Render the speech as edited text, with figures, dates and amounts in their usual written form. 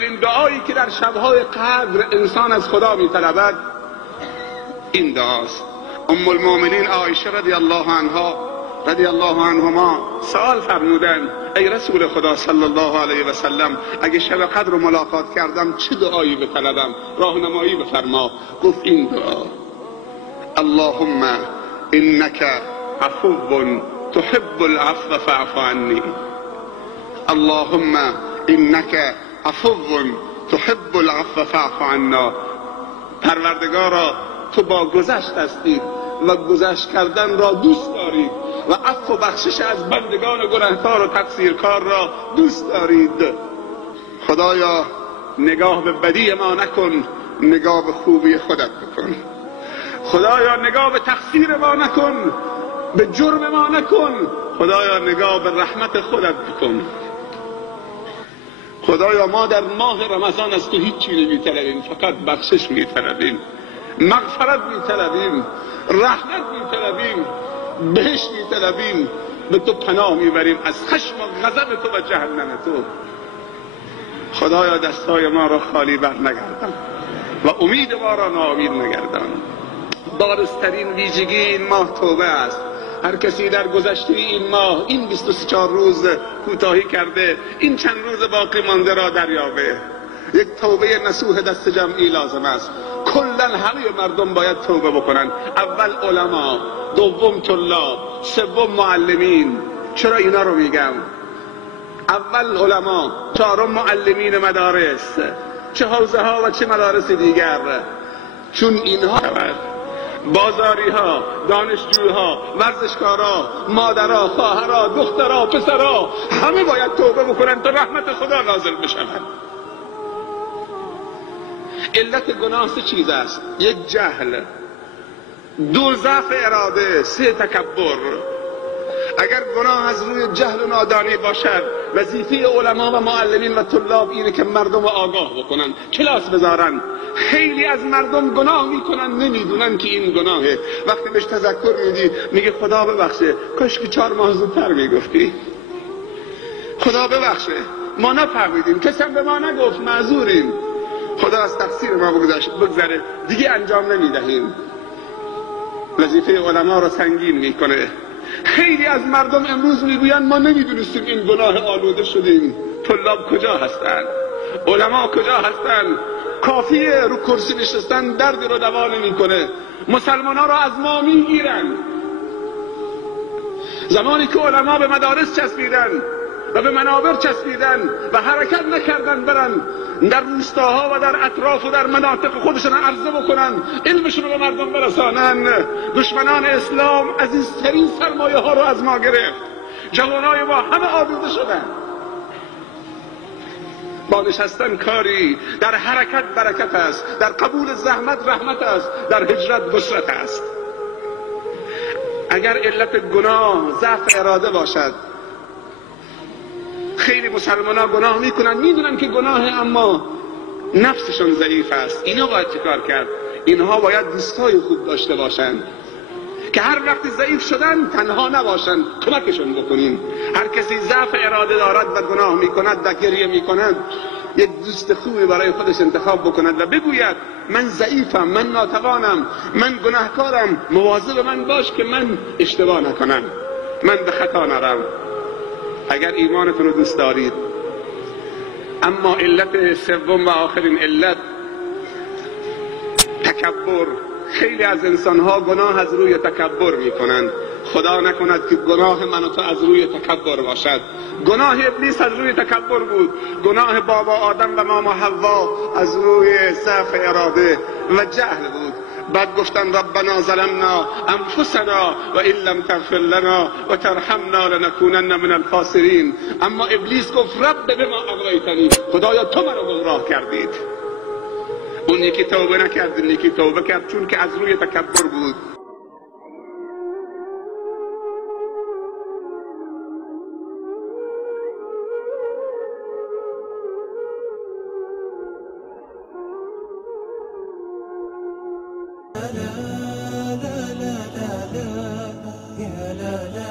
بزرگترین دعایی که در شبهای قدر انسان از خدا میطلبد این دعاست. ام المؤمنین عایشه رضی الله عنهما سوال فرمودن ای رسول خدا صلی الله علیه و سلم، اگه شب قدر رو ملاقات کردم چه دعایی بطلبم؟ راهنمایی بفرما. گفت این دعا: اللهم انک عفو تحب العفو فاعف عنی. اللهم انک عفو تحب العفو فاعف عنا. پروردگارا تو با گذشت هستید و گذشت کردن را دوست دارید و عفو و بخشش از بندگان گناهکار و تقصیرکار را دوست دارید. خدایا نگاه به بدی ما نکن، نگاه به خوبی خودت بکن. خدایا نگاه به تقصیر ما نکن، به جرم ما نکن. خدایا نگاه به رحمت خودت بکن. خدایا ما در ماه رمضان از تو هیچی نمی‌طلبیم، فقط بخشش می‌طلبیم، مغفرت می‌طلبیم، رحمت می‌طلبیم، بهشت می‌طلبیم. به تو پناه میبریم از خشم و غضب تو و جهنم تو. خدایا دستای ما را خالی بر نگردان و امید ما را ناامید نگردان. بارزترین ویژگی این ماه توبه است. هر کسی در گذشته این ماه، این 24 روز کوتاهی کرده، این چند روز باقی مانده را دریابه. یک توبه نصوح دست جمعی لازم است. کلا همه مردم باید توبه بکنن. اول علما، دوم طلاب، سوم معلمین. چرا اینا رو میگم؟ اول علما، چهارم معلمین مدارس، چه حوزه ها و چه مدارس دیگر. چون اینها بازاری ها، دانشجوها، ورزشکارا، مادرها، خواهرها، دخترها، پسرها، همه باید توبه بکنن تا رحمت خدا نازل بشود. علت گناه سه چیز است: یک جهل، دو ضعف اراده، سه تکبر. اگر گناه از روی جهل و نادانی باشد، وظیفه علما و معلمین و طلاب اینه که مردم رو آگاه بکنن، کلاس بذارن. خیلی از مردم گناه میکنن نمیدونن که این گناهه. وقتی بهش تذکر میدی میگه خدا ببخشه، کاش که 4 ماه زودتر میگفتی. خدا ببخشه، ما نفهمیدیم، کسی هم به ما نگفت، معذوریم. خدا از تقصیر ما بگذره، دیگه انجام نمیدهیم. وظیفه علما رو سنگین میکنه. خیلی از مردم امروز میگویند ما نمیدونستیم این گناه، آلوده شدیم. طلاب کجا هستن؟ علما کجا هستن؟ کافیه رو کرسی نشستن درد رو دوا نمیکنه. مسلمان ها رو از ما میگیرن. زمانی که علما به مدارس چسبیدن و به منابر چسبیدن و حرکت نکردن برن در روستاها و در اطراف و در مناطق خودشون عرضه بکنن، علمشون رو به مردم برسانن، دشمنان اسلام عزیزترین سرمایه ها رو از ما گرفت. جوانای ما همه آلوده شدن. با نشستن کاری، در حرکت برکت است، در قبول زحمت رحمت است، در هجرت بشرت است. اگر علت گناه ضعف اراده باشد، خیلی مسلمان ها گناه میکنن، میدونن که گناه، اما نفسشون ضعیف است. اینا باید چیکار کرد؟ اینها باید دوستای خوب داشته باشن که هر وقت ضعیف شدن تنها نباشن، کمکشون بکنیم. هر کسی ضعف اراده دارد و گناه میکند و گریه میکند، یک دوست خوبی برای خودش انتخاب بکند و بگوید من ضعیفم، من ناتوانم، من گناهکارم، مواظب من باش که من اشتباه نکنم، من به خطا نرم. اگر ایمانتون رو دوست دارید. اما علت سوم و آخرین علت تکبر. خیلی از انسانها گناه از روی تکبر میکنند. خدا نکند که گناه من و تو از روی تکبر باشد. گناه ابلیس از روی تکبر بود. گناه بابا آدم و ماما حوا از روی ضعف اراده و جهل بود. بعد گفتن ربنا ظلمنا انفسنا و ان لم تغفر لنا و ترحمنا لنکونن من الخاسرین. اما ابلیس گفت رب بما اغویتنی، خدایا تو منو گمراه کردید. اون یکی توبه نکرد، اون یکی توبه کرد، چون که از روی تکبر بود. لا لا لا لا لا يا لا لا